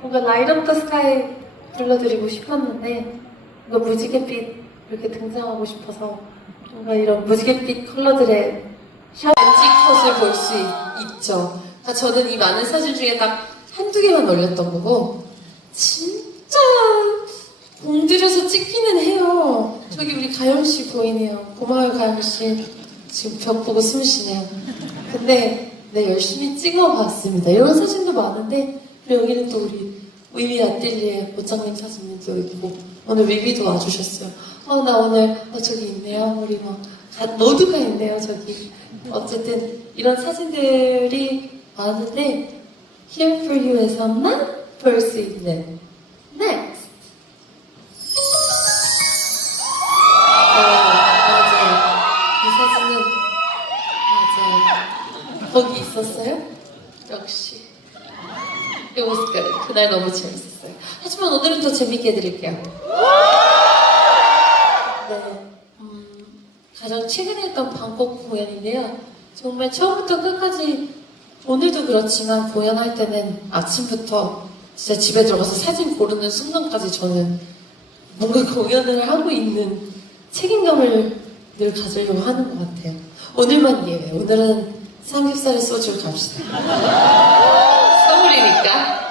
뭔가 라이트 업더 스카이 불러드리고 싶었는데 뭔가 무지갯빛 이렇게 등장하고 싶어서 뭔가 이런 무지갯빛 컬러들의 컷을 볼 수 있죠. 그러니까 저는 이 많은 사진 중에 딱 한두 개만 올렸던 거고, 진짜 공들여서 찍기는 해요. 저기 우리 가영 씨 보이네요. 고마워요, 가영 씨. 지금 벽 보고 숨 쉬네요. 근데, 네, 열심히 찍어봤습니다. 이런 사진도 많은데, 그리고 여기는 또 우리 위위 아뜰리에 모장님 사진도 있고, 오늘 위위도 와주셨어요. 어, 나 오늘, 어, 저기 있네요. 우리 뭐, 가- 모두가 있네요, 저기. 어쨌든, 이런 사진들이 많은데, Here for You에서만 볼 수 있는 Next. 어, 맞아요. 이 사진은, 맞아요. 거기 있었어요? 역시. 이거 보실까요? 그날 너무 재밌었어요. 하지만 오늘은 더 재밌게 해드릴게요. 네. 음, 가장 최근에 했던 방콕 공연인데요. 정말 처음부터 끝까지 오늘도 그렇지만 공연할 때는 아침부터 진짜 집에 들어가서 사진 고르는 순간까지 저는 뭔가 공연을 하고 있는 책임감을 늘 가지려고 하는 것 같아요. 오늘만 예외. 오늘은 삼겹살에 소주를 갑시다. 서울이니까.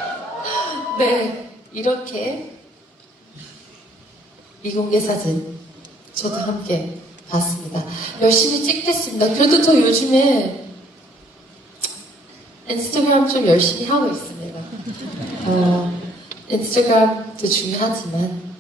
네. 이렇게 미공개 사진 저도 함께 봤습니다. 열심히 찍겠습니다. 그래도 저 요즘에 인스타그램 좀 열심히 하고 있습니다. 어, 인스타그램도 중요하지만